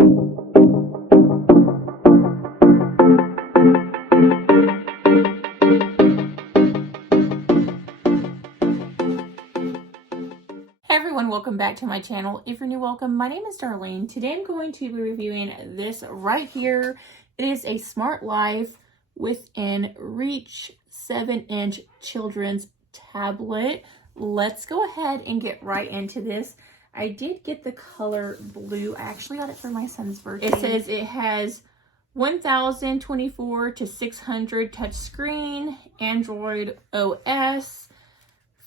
Hey everyone, welcome back to my channel. If you're new, welcome. My name is Darlene. Today I'm going to be reviewing this right here. It is a Smart Life within reach 7-inch children's tablet. Let's go ahead and get right into this. I did get the color blue. I actually got it for my son's birthday. It says it has 1024 to 600 touchscreen, Android OS.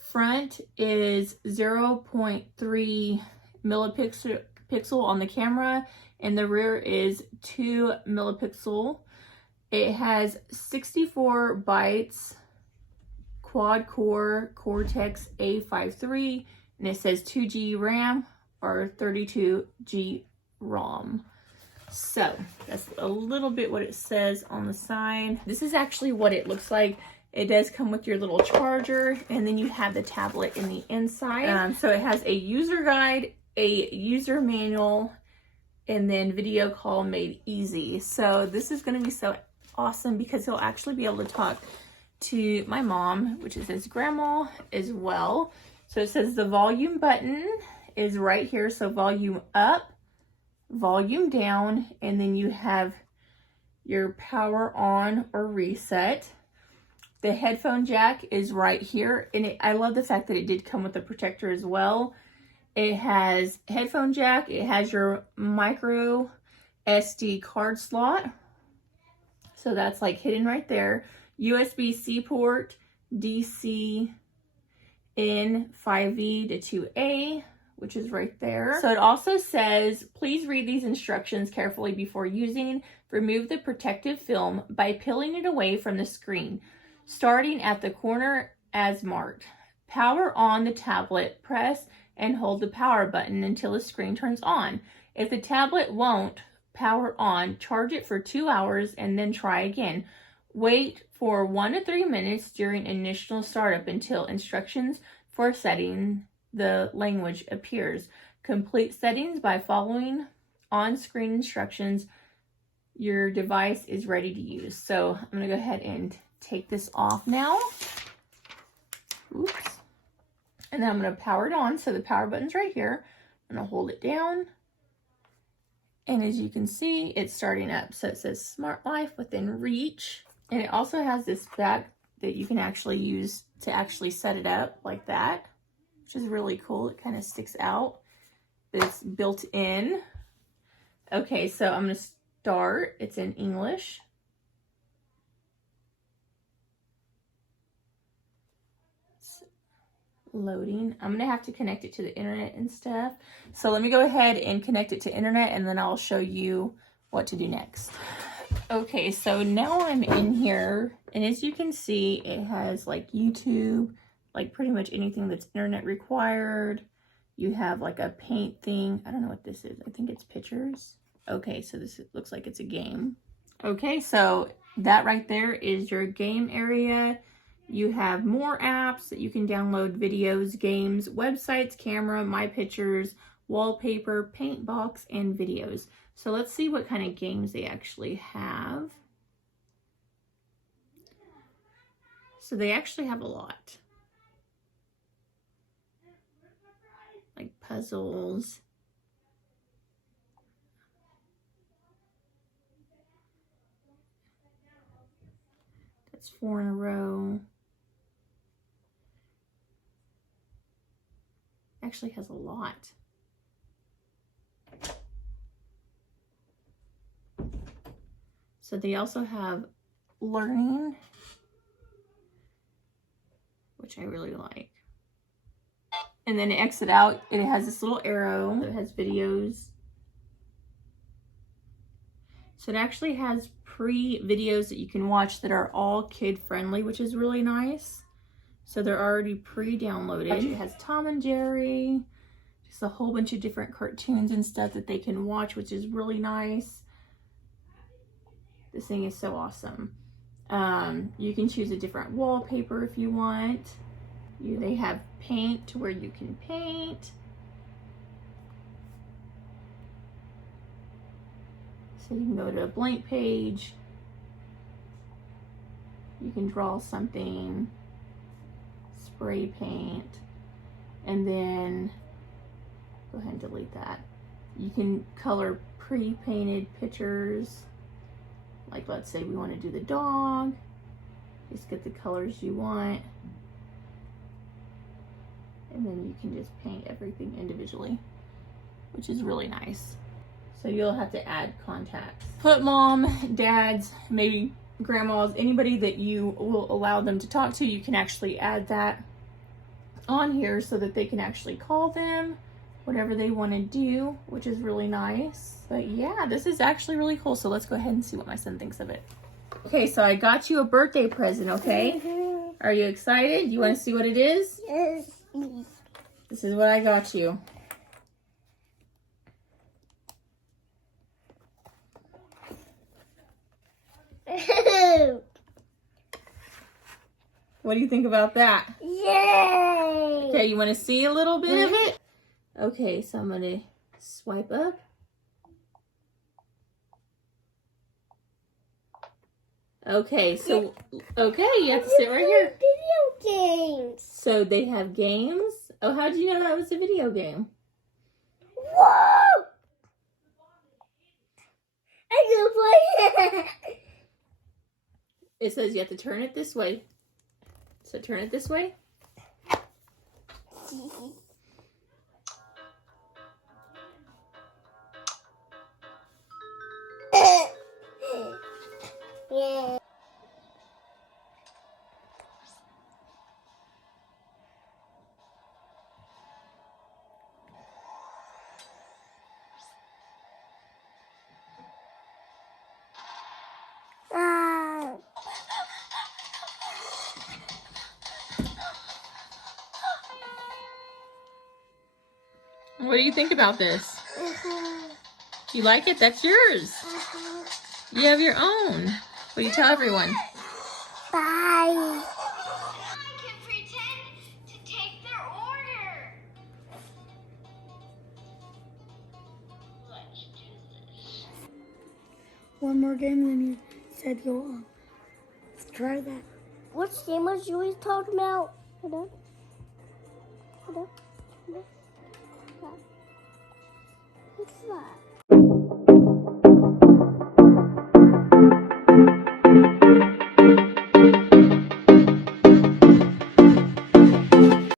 Front is 0.3 millipixel on the camera, and the rear is 2 millipixel. It has 64 bytes quad-core Cortex A53, and it says 2G RAM or 32G ROM. So that's a little bit what it says on the side. This is actually what it looks like. It does come with your little charger, and then you have the tablet in the inside. So it has a user guide, a user manual, and then video call made easy. So this is going to be so awesome because he'll actually be able to talk to my mom, which is his grandma as well. So it says the volume button is right here. So volume up, volume down, and then you have your power on or reset. The headphone jack is right here, and I love the fact that it did come with a protector as well. It has headphone jack, it has your micro SD card slot, so that's like hidden right there. USB-C port, DC in 5V to 2A, which is right there. So it also says, please read these instructions carefully before using. Remove the protective film by peeling it away from the screen, starting at the corner as marked. Power on the tablet, press and hold the power button until the screen turns on. If the tablet won't power on, charge it for 2 hours and then try again. Wait for 1 to 3 minutes during initial startup until instructions for setting the language appears. Complete settings by following on-screen instructions. Your device is ready to use. So I'm going to go ahead and take this off now. Oops. And then I'm going to power it on. So the power button's right here. I'm going to hold it down. And as you can see, it's starting up. So it says Smart Life within reach. And it also has this back that you can actually use to actually set it up like that, which is really cool. It kind of sticks out, but it's built in. Okay, so I'm going to start. It's in English. Loading. I'm gonna have to connect it to the internet and stuff. So let me go ahead and connect it to internet, and then I'll show you what to do next. Okay, so now I'm in here, and as you can see, it has like YouTube, like pretty much anything that's internet required. You have like a paint thing. I don't know what this is. I think it's pictures. Okay, so this looks like it's a game. Okay, so that right there is your game area. You have more apps that you can download: videos, games, websites, camera, my pictures, wallpaper, paint box, and videos. So let's see what kind of games they actually have. So they actually have a lot. Like puzzles. That's 4 in a row. Actually has a lot. So they also have learning, which I really like. And then to exit out, it has this little arrow that has videos. So it actually has pre-videos that you can watch that are all kid-friendly, which is really nice. So they're already pre-downloaded. It has Tom and Jerry, just a whole bunch of different cartoons and stuff that they can watch, which is really nice. This thing is so awesome. You can choose a different wallpaper if you want. They have paint to where you can paint. So you can go to a blank page. You can draw something, spray paint, and then go ahead and delete that. You can color pre-painted pictures. Like let's say we want to do the dog. Just get the colors you want. And then you can just paint everything individually, which is really nice. So you'll have to add contacts. Put mom, dads, maybe grandmas, anybody that you will allow them to talk to, you can actually add that on here so that they can actually call them, whatever they want to do, which is really nice. But yeah, this is actually really cool. So let's go ahead and see what my son thinks of it. Okay, so I got you a birthday present, okay? Are you excited? You want to see what it is? Yes. This is what I got you. What do you think about that? Yay! Okay, you want to see a little bit of it? Okay, so I'm going to swipe up. Okay, so, okay, you have to sit right here. Video games. So they have games. Oh, how did you know that was a video game? Whoa! I can play it. It says you have to turn it this way. So turn it this way. Yeah. What do you think about this? You like it? That's yours. You have your own. What do you tell everyone? Bye. I can pretend to take their order. Let's do this. One more game, then you said you'll try that. Which game was you always talking about? Hello? Hello? Hello? What's that?